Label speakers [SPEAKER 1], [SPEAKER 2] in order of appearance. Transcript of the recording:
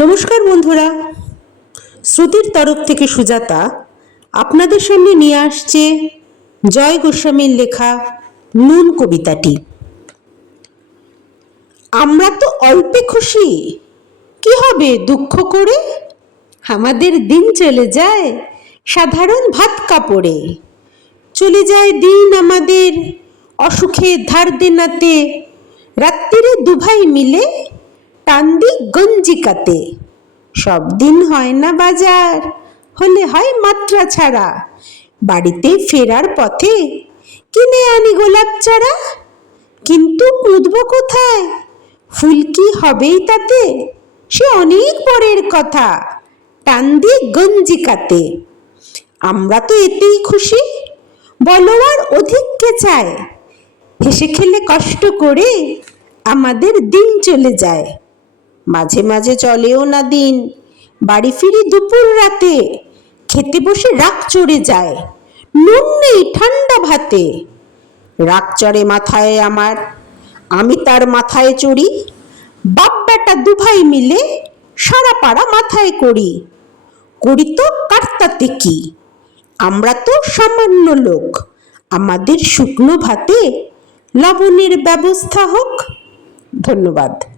[SPEAKER 1] নমস্কার বন্ধুরা। শ্রুতির তরফ থেকে সুজাতা আপনাদের সামনে নিয়ে আসছে জয় গোস্বামীর লেখা নুন কবিতাটি। আমরা তো অল্পে খুশি। কি হবে দুঃখ করে? আমাদের দিন চলে যায় সাধারণ ভাত কাপড়ে। চলে যায় দিন আমাদের অসুখে ধার দেনাতে। রাত্রিরে দুভাই মিলে টান্দি গঞ্জিকাতে। সব দিন হয় না বাজার, হলে হয় মাত্রা ছাড়া। বাড়িতে ফেরার পথে কিনে আনি গোলাপ চারা। কিন্তু পুঁতব কোথায়? ফুল কি হবেই তাতে? সে অনেক পরের কথা টান্দি গঞ্জিকাতে। আমরা তো এতেই খুশি বলো আর অধিক কে চায়? হেসে খেলে কষ্ট করে আমাদের দিন চলে যায়। মাঝে মাঝে চলেও না দিন। বাড়ি ফিরি দুপুর রাতে, খেতে বসে রাগ চড়ে যায়। নুন নেই ঠান্ডা ভাতে। রাগ চড়ে মাথায় আমার, আমি তার মাথায় চড়ি। বাপ বেটা দুভাই মিলে সারা পাড়া মাথায় করি। করি তো কার্তাতে কি? আমরা তো সামান্য লোক। আমাদের শুকনো ভাতে লবণের ব্যবস্থা হোক। ধন্যবাদ।